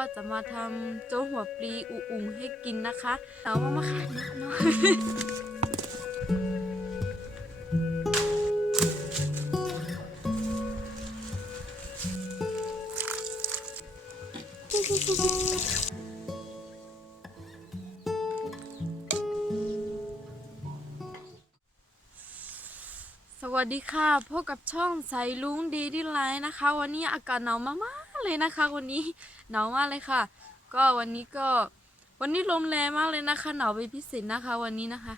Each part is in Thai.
ก็จะมาทำโจ๊กหัวปลีอุ๋งให้กินนะคะเอามาค่ะเนาะสวัสดีค่ะพบกับช่องใสลุงดีที่ไลน์นะคะวันนี้อากาศหนาวมากๆเลยนะคะวันนี้หนาวมากเลยค่ะก็วันนี้ลมแรงมากเลยนะคะหนาวเป็นพิเศษนะคะวันนี้นะคะ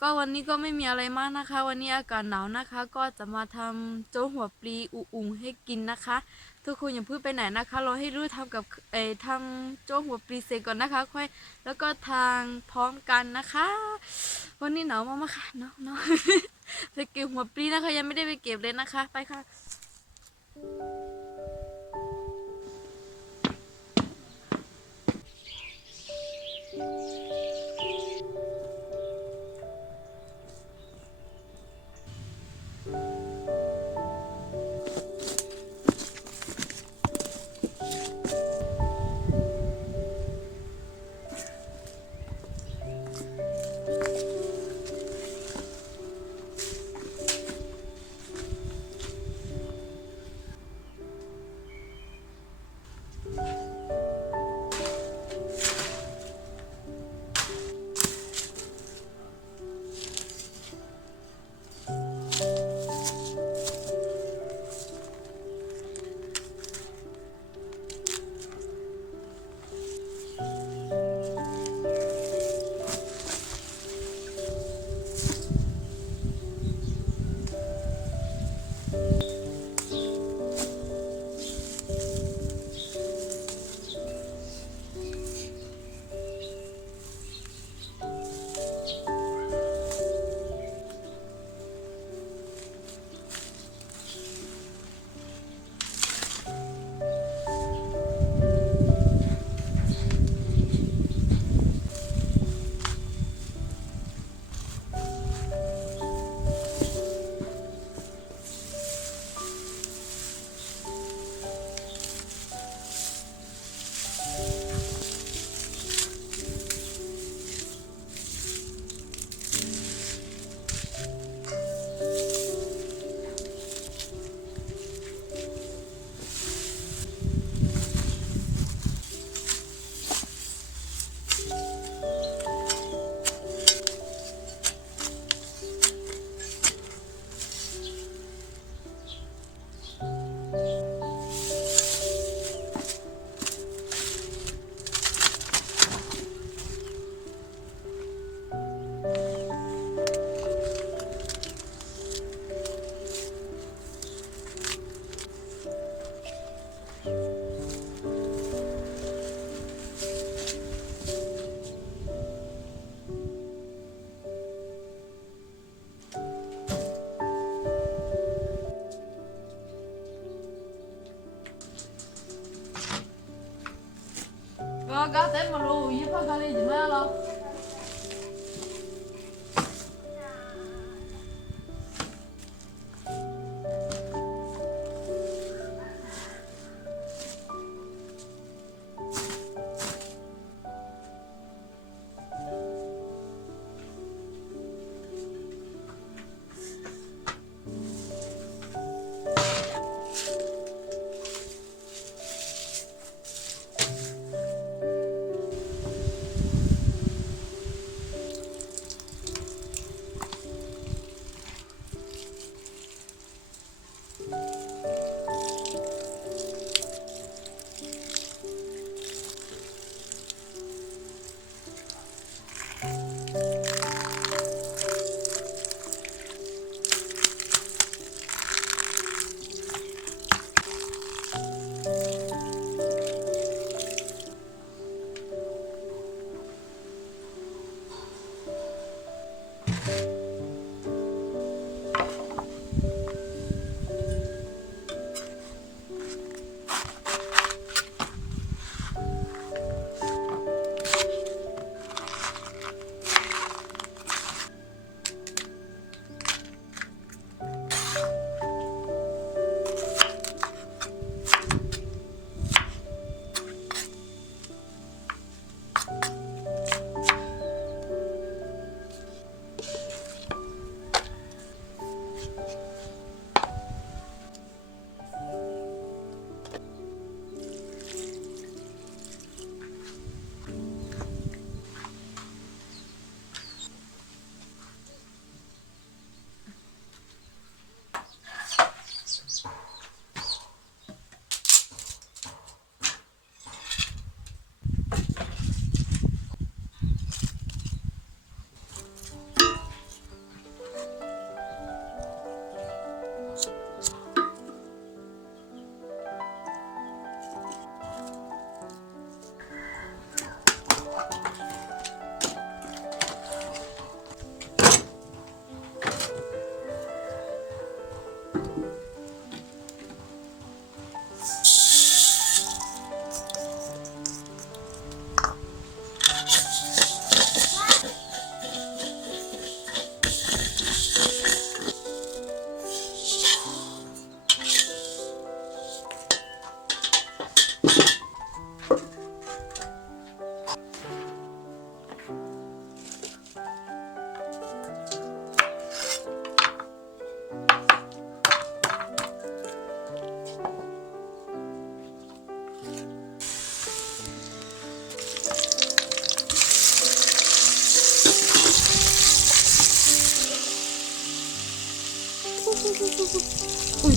ก็วันนี้ก็ไม่มีอะไรมากนะคะวันนี้อากาศหนาวนะคะก็จะมาทำโจ๊กหัวปลีอุ๋งให้กินนะคะทุกคนอย่าเพิ่งไปไหนนะคะเราให้รู้ทำกับทำโจ๊กหัวปลีเสร็จก่อนนะคะค่อยแล้วก็ทางพร้อมกันนะคะวันนี้หนาวมากๆค่ะเนาะ ไปเก็บหัวปลีนะคะยังไม่ได้ไปเก็บเลยนะคะไปค่ะก็กาเต้นมาลูยี่ห้อกาลีจิมาแล้ว อุ้ย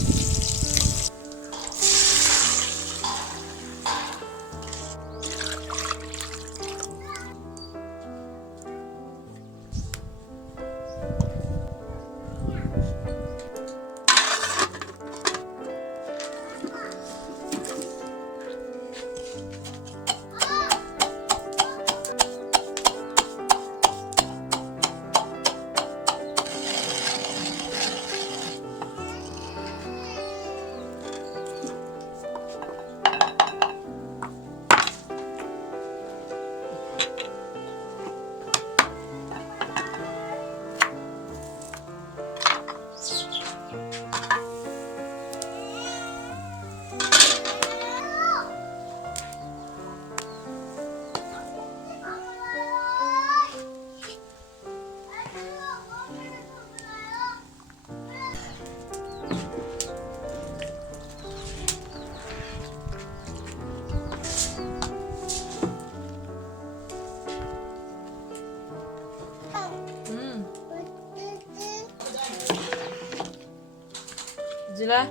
จิละ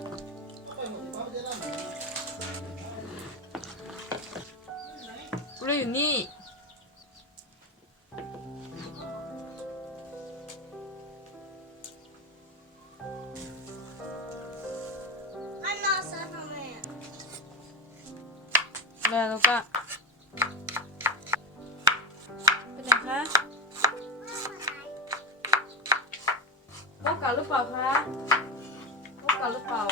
กูเลยอยู่นี่ แล้วก็เป็นไงคะพบกันหรือเปล่าคะพบกันหรือเปล่า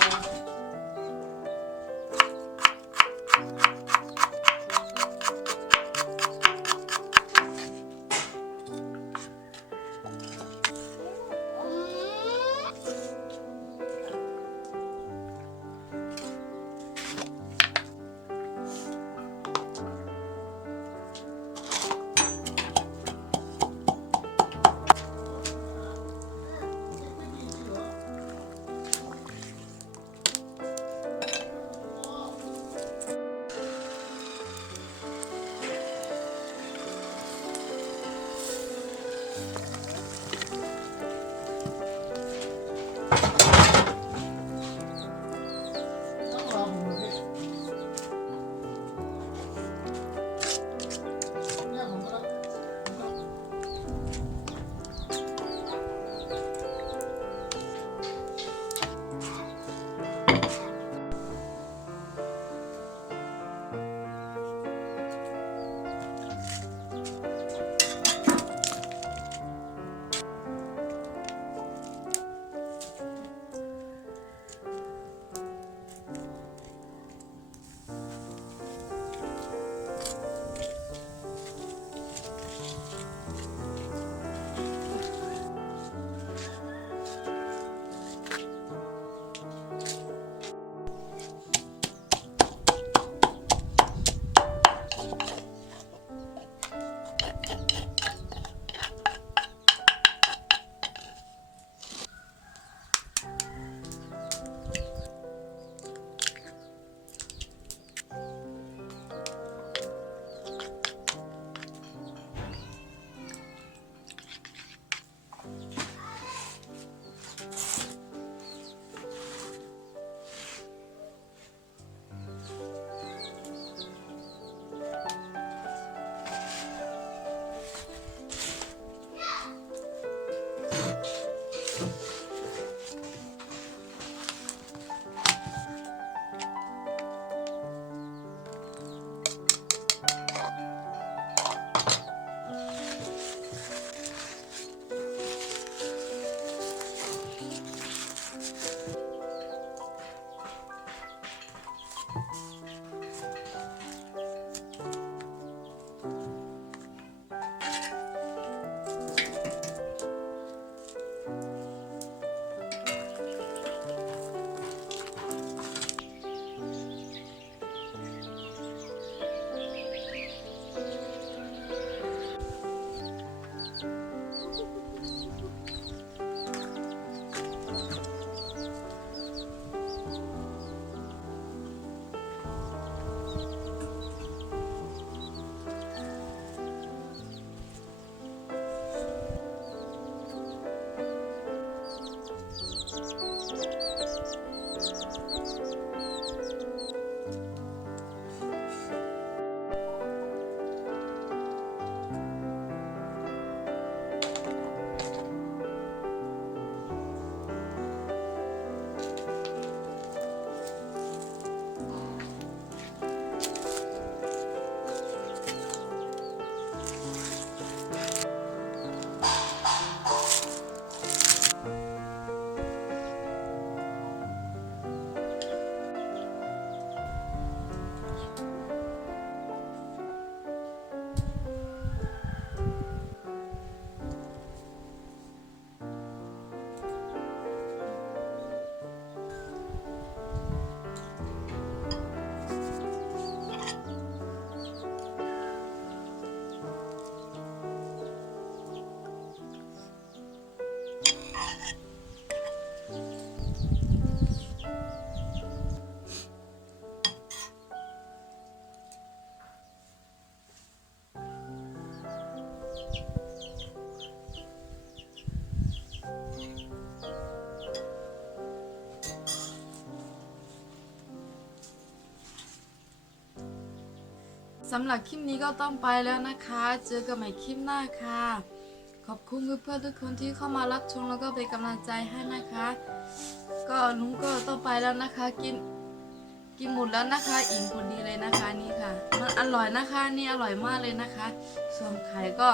สำหรับคลิปนี้ก็ต้องไปแล้วนะคะ เจอกันใหม่คลิปหน้าค่ะ ขอบคุณเพื่อนๆทุกคนที่เข้ามารับชมแล้วก็เป็นกำลังใจให้นะคะ ก็ลุงก็ต้องไปแล้วนะคะ กินหมดแล้วนะคะอิ่มพอดีเลยนะคะนี่ค่ะมันอร่อยนะคะนี่อร่อยมากเลยนะคะ ส่วนไข่ก็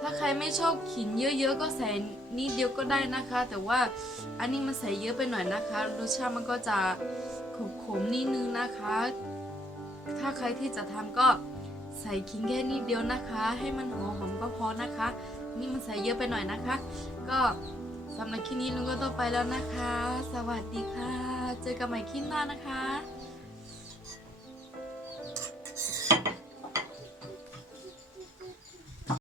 ถ้าใครไม่ชอบขิงเยอะๆก็ใส่นิดเดียวก็ได้นะคะ แต่ว่าอันนี้มันใส่เยอะไปหน่อยนะคะรสชาติมันก็จะขมๆนิดนึงนะคะ ถ้าใครที่จะทำก็ใส่ขิงแค่นิดเดียวนะคะ ให้มันหอมก็พอนะคะ นี่มันใส่เยอะไปหน่อยนะคะ ก็สำหรับคลิปนี้ลุงก็ต้องไปแล้วนะคะ สวัสดีค่ะ เจอกันใหม่คลิปหน้านะคะ